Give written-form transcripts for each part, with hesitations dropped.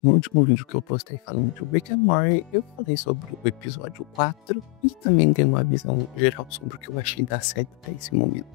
No último vídeo que eu postei falando de Rick and Morty, eu falei sobre o episódio 4 e também dei uma visão geral sobre o que eu achei da série até esse momento.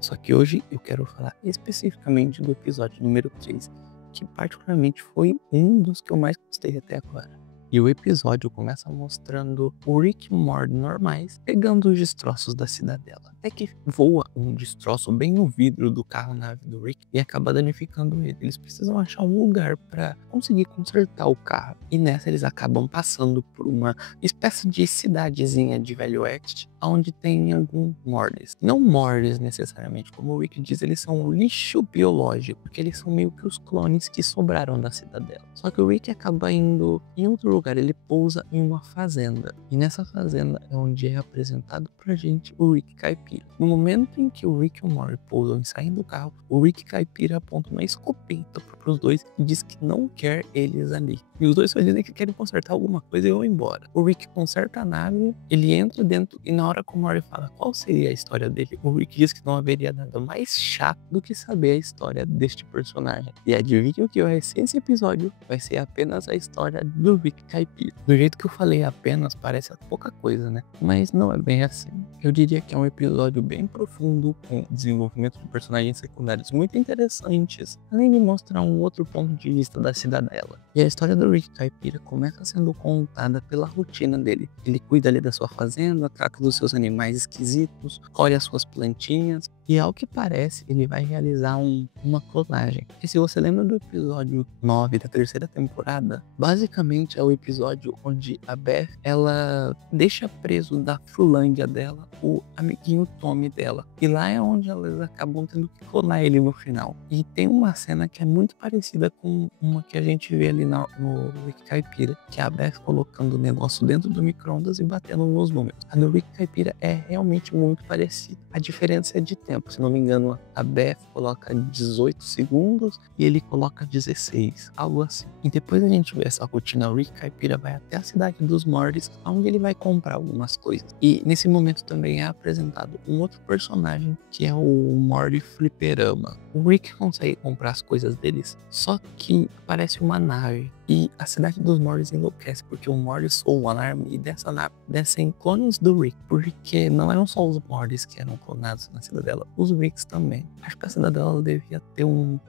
Só que hoje eu quero falar especificamente do episódio número 3, que particularmente foi um dos que eu mais gostei até agora. E o episódio começa mostrando o Rick e o Morty normais pegando os destroços da cidadela. Até que voa um destroço bem no vidro do carro-nave do Rick e acaba danificando ele. Eles precisam achar um lugar para conseguir consertar o carro. E nessa eles acabam passando por uma espécie de cidadezinha de Velho Oeste, onde tem alguns Mortys. Não Mortys necessariamente, como o Rick diz, eles são um lixo biológico, porque eles são meio que os clones que sobraram da cidadela. Só que o Rick acaba indo em outro lugar, ele pousa em uma fazenda. E nessa fazenda é onde é apresentado pra gente o Rick Caipira. No momento em que o Rick e o Morty pousam e saem do carro, o Rick Caipira aponta uma escopeta pros dois e diz que não quer eles ali. E os dois só dizem que querem consertar alguma coisa e vão embora. O Rick conserta a nave, ele entra dentro e na hora que o Morty fala qual seria a história dele, o Rick diz que não haveria nada mais chato do que saber a história deste personagem. E adivinha o que vai ser esse episódio? Vai ser apenas a história do Rick Caipira. Do jeito que eu falei apenas, parece pouca coisa, né? Mas não é bem assim. Eu diria que é um episódio bem profundo, com desenvolvimento de personagens secundários muito interessantes, além de mostrar um outro ponto de vista da cidadela. E a história do Rick Caipira começa sendo contada pela rotina dele. Ele cuida ali da sua fazenda, trata dos seus animais esquisitos, colhe as suas plantinhas, e ao que parece, ele vai realizar uma clonagem. E se você lembra do episódio 9 da terceira temporada, basicamente é o episódio onde a Beth, ela deixa preso da Fulândia dela o amiguinho Tommy dela. E lá é onde elas acabam tendo que clonar ele no final. E tem uma cena que é muito parecida com uma que a gente vê ali no Rick Caipira, que é a Beth colocando o negócio dentro do micro-ondas e batendo nos números. A do Rick Caipira é realmente muito parecida. A diferença é de tempo. Se não me engano, a Beth coloca 18 segundos e ele coloca 16, algo assim. E depois a gente vê essa rotina, o Rick Caipira vai até a cidade dos Mortys, onde ele vai comprar algumas coisas. E nesse momento também é apresentado um outro personagem, que é o Morty Fliperama. O Rick consegue comprar as coisas deles, só que parece uma nave. E a cidade dos Mortys enlouquece, porque o Morty soa o alarme e dessa nave descem clones do Rick. Porque não eram só os Mortys que eram clonados na cidadela, os Ricks também. Acho que a cidadela devia ter um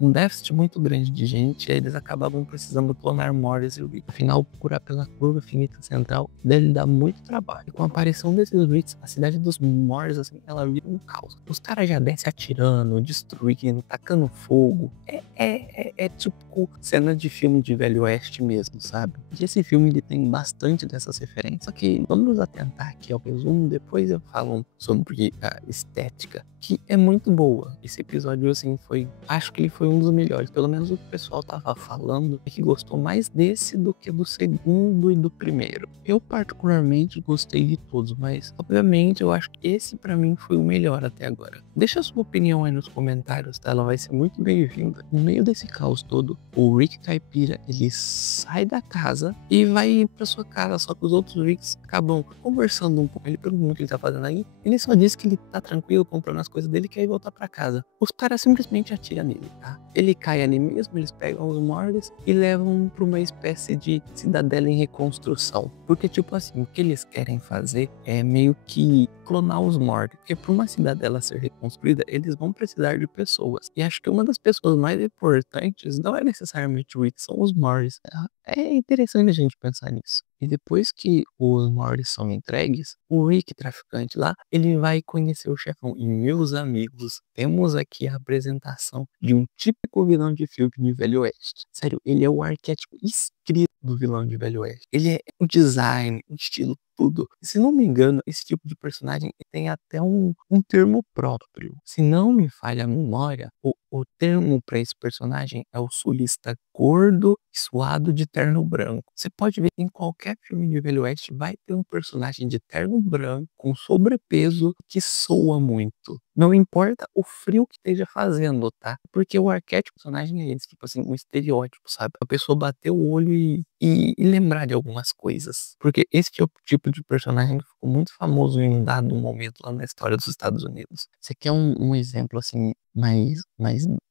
déficit muito grande de gente, e aí eles acabavam precisando clonar Mortys e Rick. Afinal, procurar pela curva finita central deve dar muito trabalho. E com a aparição desses Ricks, a cidade dos Mortys, assim, ela vira um caos. Os caras já descem atirando, destruindo, tacando fogo. É tipo cena de filme de Velho Oeste mesmo, sabe? E esse filme ele tem bastante dessas referências. Só que vamos nos atentar aqui ao resumo, depois eu falo sobre a estética, que é muito boa. Esse episódio, assim, acho que ele foi um dos melhores. Pelo menos o pessoal tava falando que gostou mais desse do que do segundo e do primeiro. Eu particularmente gostei de todos, mas obviamente eu acho que esse pra mim foi o melhor até agora. Deixa a sua opinião aí nos comentários, tá? Ela vai ser muito bem-vinda. No meio desse caos todo, o Rick Caipira, ele sai da casa e vai pra sua casa, só que os outros Ricks acabam conversando um pouco. Ele pergunta o que ele tá fazendo aí, ele só diz que ele tá tranquilo comprando as coisas dele e quer ir voltar pra casa. Os caras simplesmente atiram nele, tá? Ele cai ali mesmo, eles pegam os Mortys e levam pra uma espécie de cidadela em reconstrução. Porque, tipo assim, o que eles querem fazer é meio que clonar os Mortys. Porque pra uma cidadela ser reconstruída, eles vão precisar de pessoas. E acho que uma das pessoas mais importantes não é necessariamente o Rick, são os Mortys. É interessante a gente pensar nisso. E depois que os Mortys são entregues, o Rick, traficante lá, ele vai conhecer o chefão. E meus amigos, temos aqui a apresentação de um típico vilão de filme de Velho Oeste. Sério, ele é o arquétipo escrito do vilão de Velho Oeste. Ele é o design, o estilo, tudo. E, se não me engano, esse tipo de personagem tem até um termo próprio. Se não me falha a memória, o termo para esse personagem é o sulista gordo e suado de terno branco. Você pode ver em qualquer filme de Velho Oeste vai ter um personagem de terno branco com sobrepeso que soa muito. Não importa o frio que esteja fazendo, tá? Porque o arquétipo do personagem é esse, tipo assim, um estereótipo, sabe? A pessoa bater o olho e lembrar de algumas coisas. Porque esse tipo tipo de personagem que ficou muito famoso em um dado momento lá na história dos Estados Unidos. Você quer um exemplo, assim, mais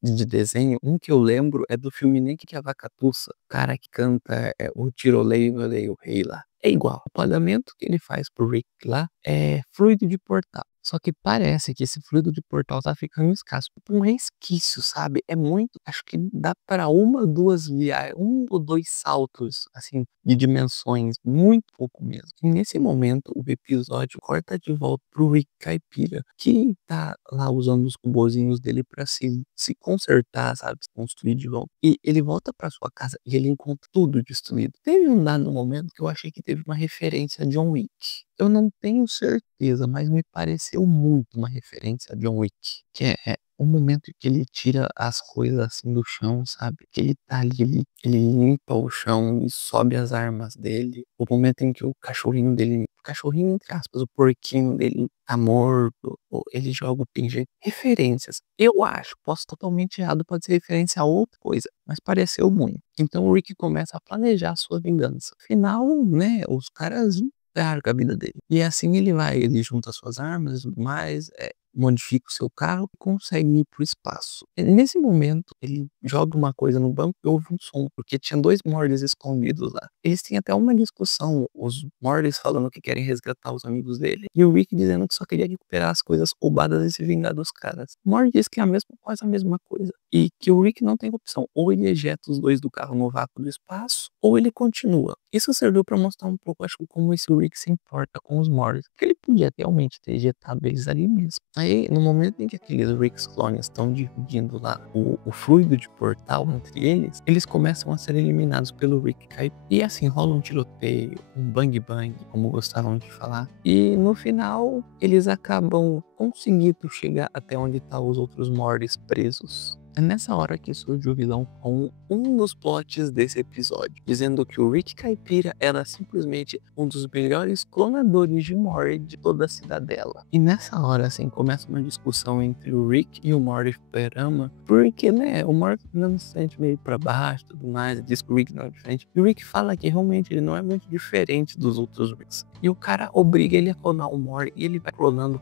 de desenho? Um que eu lembro é do filme Nick que a Vaca Tussa. O cara que canta o Tiroleio, eu o rei lá. É igual. O pagamento que ele faz pro Rick lá é fluido de portal. Só que parece que esse fluido de portal tá ficando escasso. Tipo um resquício, sabe? É muito. Acho que dá para uma, duas viagens, um ou dois saltos, assim, de dimensões. Muito pouco mesmo. E nesse momento, o episódio corta de volta pro Rick Caipira, que tá lá usando os cubozinhos dele pra se consertar, sabe? Se construir de volta. E ele volta pra sua casa e ele encontra tudo destruído. Teve um dado momento que eu achei que teve uma referência a John Wick. Eu não tenho certeza, mas me pareceu muito uma referência a John Wick. Que é o momento em que ele tira as coisas assim do chão, sabe? Que ele tá ali, ele limpa o chão e sobe as armas dele. O momento em que o cachorrinho dele, o cachorrinho entre aspas, o porquinho dele tá morto, ou ele joga o pingente. Referências. Eu acho, posso totalmente errado, pode ser referência a outra coisa, mas pareceu muito. Então o Rick começa a planejar a sua vingança. Afinal, né, os caras ferraram com a vida dele. E assim ele vai, ele junta suas armas e tudo mais, modifica o seu carro e consegue ir pro espaço. E nesse momento, ele joga uma coisa no banco e ouve um som, porque tinha dois Morlys escondidos lá. Eles têm até uma discussão, os Morlys falando que querem resgatar os amigos dele, e o Rick dizendo que só queria recuperar as coisas roubadas e se vingar dos caras. O Morty diz que é a mesma coisa, a mesma coisa. E que o Rick não tem opção. Ou ele ejeta os dois do carro no vácuo do espaço, ou ele continua. Isso serviu pra mostrar um pouco, acho que, como esse Rick se importa com os Mortys. Porque ele podia realmente ter ejetado eles ali mesmo. Aí, no momento em que aqueles Ricks clones estão dividindo lá o fluido de portal entre eles começam a ser eliminados pelo Rick Caipira. E assim, rola um tiroteio, um bang bang, como gostavam de falar. E no final, eles acabam conseguindo chegar até onde estão os outros Mortys presos. É nessa hora que surge o vilão com um dos plots desse episódio, dizendo que o Rick Caipira era simplesmente um dos melhores clonadores de Morty de toda a cidadela. E nessa hora, assim, começa uma discussão entre o Rick e o Morty Fliperama, porque, né, o Morty não se sente meio pra baixo e tudo mais, diz que o Rick não é diferente. E o Rick fala que realmente ele não é muito diferente dos outros Ricks. E o cara obriga ele a clonar o Morty, e ele vai clonando.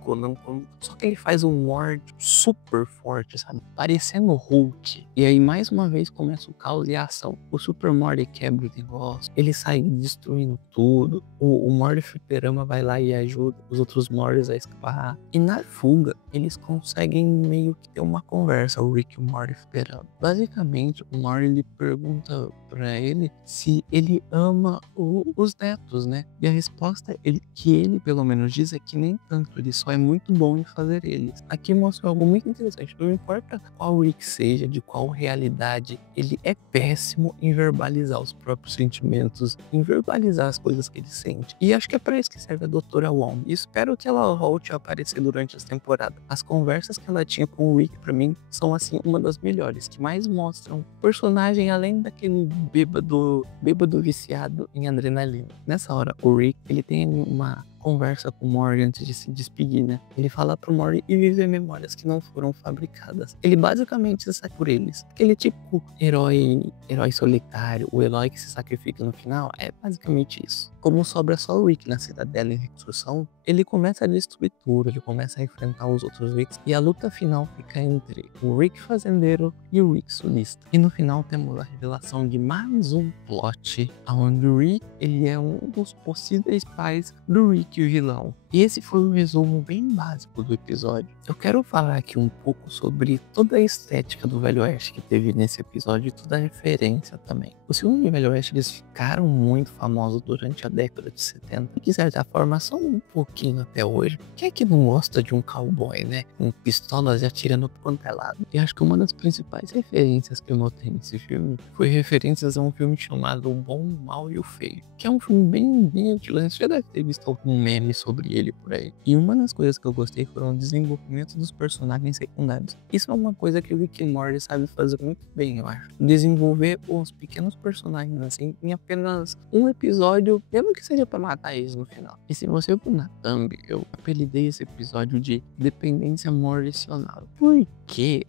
Só que ele faz um Morty super forte, sabe? Parecendo Hulk. E aí, mais uma vez, começa o caos e a ação. O Super Morty quebra o negócio, ele sai destruindo tudo. O Morty Fliperama vai lá e ajuda os outros Mortys a escapar. E na fuga, eles conseguem meio que ter uma conversa, o Rick e o Morty Fliperama. Basicamente, o Morty ele pergunta pra ele se ele ama os netos, né? E a resposta que ele, pelo menos, diz é que nem tanto, ele só é muito bom em fazer eles. Aqui mostra algo muito interessante. Não importa qual Rick seja, de qual realidade, ele é péssimo em verbalizar os próprios sentimentos, em verbalizar as coisas que ele sente. E acho que é pra isso que serve a Doutora Wong. E espero que ela volte a aparecer durante as temporadas. As conversas que ela tinha com o Rick, pra mim, são assim uma das melhores, que mais mostram o personagem além daquele bêbado viciado em adrenalina. Nessa hora, o Rick, ele tem uma conversa com o Morty antes de se despedir, né? Ele fala pro Morty e viver memórias que não foram fabricadas. Ele basicamente se sai por eles. Aquele tipo herói solitário, o herói que se sacrifica no final, é basicamente isso. Como sobra só o Rick na cidadela em reconstrução, ele começa a destruir tudo, ele começa a enfrentar os outros Ricks, e a luta final fica entre o Rick fazendeiro e o Rick sulista. E no final temos a revelação de mais um plot, onde o Rick, ele é um dos possíveis pais do Rick, o vilão. E esse foi um resumo bem básico do episódio. Eu quero falar aqui um pouco sobre toda a estética do Velho Oeste que teve nesse episódio e toda a referência também. Os filmes de Velho Oeste, eles ficaram muito famosos durante a década de 70 e de certa forma são um pouquinho até hoje. Quem é que não gosta de um cowboy, né? Com pistolas e atirando pro quanto é lado? E acho que uma das principais referências que eu notei nesse filme foi referências a um filme chamado O Bom, o Mal e o Feio, que é um filme bem antigo, você já deve ter visto algum meme sobre ele por aí. E uma das coisas que eu gostei foram o desenvolvimento dos personagens secundários. Isso é uma coisa que o Rick and Morty sabe fazer muito bem, eu acho. Desenvolver os pequenos personagens assim em apenas um episódio, mesmo que seja pra matar eles no final. E se você for na thumb, eu apelidei esse episódio de Dependência Morticional. Por porque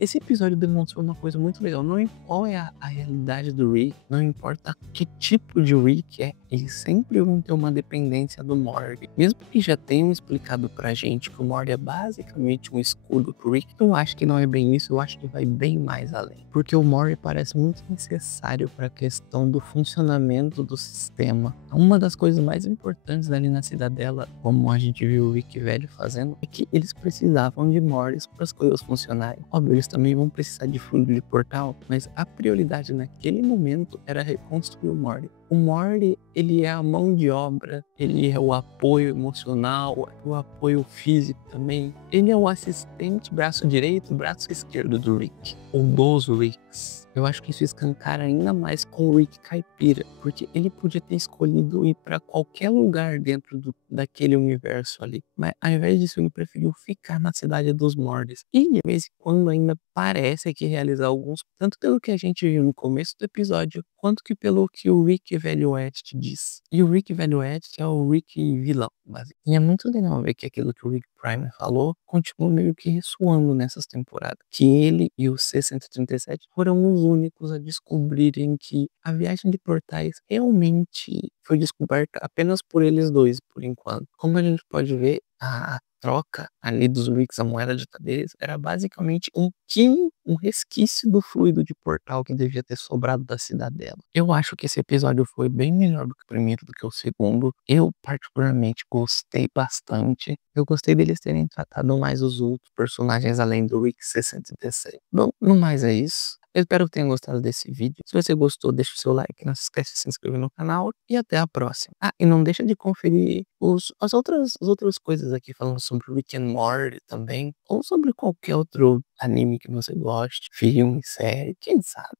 esse episódio demonstrou uma coisa muito legal. Não importa qual é a realidade do Rick, não importa que tipo de Rick é, eles sempre vão ter uma dependência do Morty. Mesmo que já tenham explicado pra gente que o Morty é basicamente um escudo pro Rick, eu acho que não é bem isso, eu acho que vai bem mais além. Porque o Morty parece muito necessário para a questão do funcionamento do sistema. Uma das coisas mais importantes ali na Cidadela, como a gente viu o Rick velho fazendo, é que eles precisavam de Mortys para as coisas funcionarem. Óbvio, eles também vão precisar de fundo de portal, mas a prioridade naquele momento era reconstruir o Morty. O Morty, ele é a mão de obra, ele é o apoio emocional, o apoio físico também. Ele é o assistente braço direito, braço esquerdo do Rick, ou dos Ricks. Eu acho que isso escancara ainda mais com o Rick caipira, porque ele podia ter escolhido ir para qualquer lugar dentro daquele universo ali, mas ao invés disso ele preferiu ficar na cidade dos Mordes. E de vez em quando ainda parece que realizar alguns, tanto pelo que a gente viu no começo do episódio, quanto que pelo que o Rick Velho Oeste diz. E o Rick Velho Oeste é o Rick vilão, basicamente. E é muito legal ver que aquilo que o Rick Primer falou continua meio que ressoando nessas temporadas. Que ele e o C-137 foram os únicos a descobrirem que a viagem de portais realmente foi descoberta apenas por eles dois, por enquanto. Como a gente pode ver, a troca ali dos Ricks, a moeda de deles, era basicamente um resquício do fluido de portal que devia ter sobrado da cidadela. Eu acho que esse episódio foi bem melhor do que o primeiro, do que o segundo. Eu, particularmente, gostei bastante. Eu gostei deles terem tratado mais os outros personagens além do Rick C-136. Bom, no mais é isso. Eu espero que tenham gostado desse vídeo. Se você gostou, deixa o seu like, não se esquece de se inscrever no canal e até a próxima. Ah, e não deixa de conferir as outras coisas aqui falando sobre Rick and Morty também, ou sobre qualquer outro anime que você goste, filme, série, quem sabe.